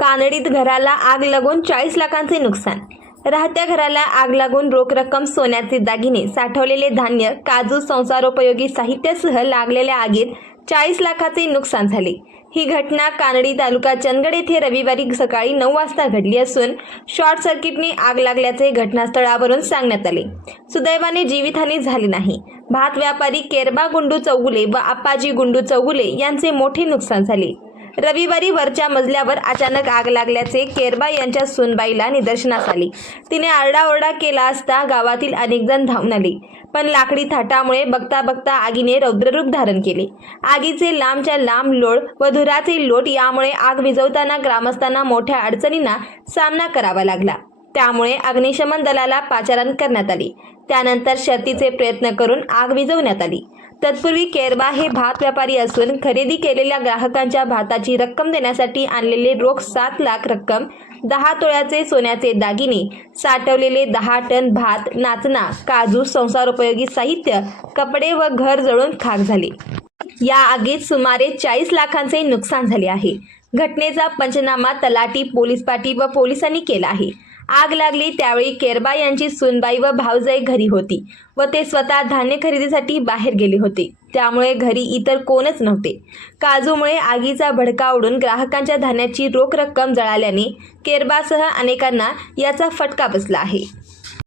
कानडीत घराला आग लागून चाळीस लाखांचे नुकसान. राहत्या घराला आग लागून रोख रक्कम सोन्याचे दागिने साठवलेले धान्य काजू संसारोपयोगी साहित्यासह लागलेल्या आगीत चाळीस लाखाचे नुकसान झाले. ही घटना कानडी तालुका चंदगड येथे रविवारी सकाळी नऊ वाजता घडली असून शॉर्ट सर्किटने आग लागल्याचे घटनास्थळावरून सांगण्यात आले. सुदैवाने जीवितहानी झाली नाही. भात व्यापारी केरबा गुंडू चौगुले व आप्पाजी गुंडू चौगुले यांचे मोठे नुकसान झाले. रविवारी वरच्या मजल्यावर अचानक आग लागल्याचे केरबा यांच्या सुनबाईला निदर्शनास आले. तिने आरडाओरडा केला असता गावातील अनेक जण धावून आले पण लाकडी थाटामुळे बघता बघता आगीने रौद्ररूप धारण केले. आगीचे लांबच्या लांब लोळ व धुराचे लोट यामुळे आग विझवताना ग्रामस्थांना मोठ्या अडचणींना सामना करावा लागला. त्यामुळे अग्निशमन दलाला पाचारण करण्यात आले. त्यानंतर शर्तीचे प्रयत्न करून आग विझवण्यात आली. तत्पूर्वी केरबा हे भात व्यापारी असून खरेदी केलेल्या ग्राहकांच्या भाताची रक्कम देण्यासाठी आणलेले रोख सात लाख रक्कम दहा तोळ्याचे सोन्याचे दागिने साठवलेले दहा टन भात नाचना काजू संसारोपयोगी साहित्य कपडे व घर जळून खाक झाले. या आगीत सुमारे चाळीस लाखांचे नुकसान झाले आहे. घटनेचा पंचनामा तलाटी पोलीस पाटी व पोलिसांनी केला आहे. आग लागली त्यावेळी केरबा यांची सुनबाई व भावजाई घरी होती व ते स्वतः धान्य खरेदीसाठी बाहेर गेले होते. त्यामुळे घरी इतर कोणच नव्हते. काजूमुळे आगीचा भडका उडून ग्राहकांच्या धान्याची रोख रक्कम जळाल्याने केरबासह अनेकांना याचा फटका बसला आहे.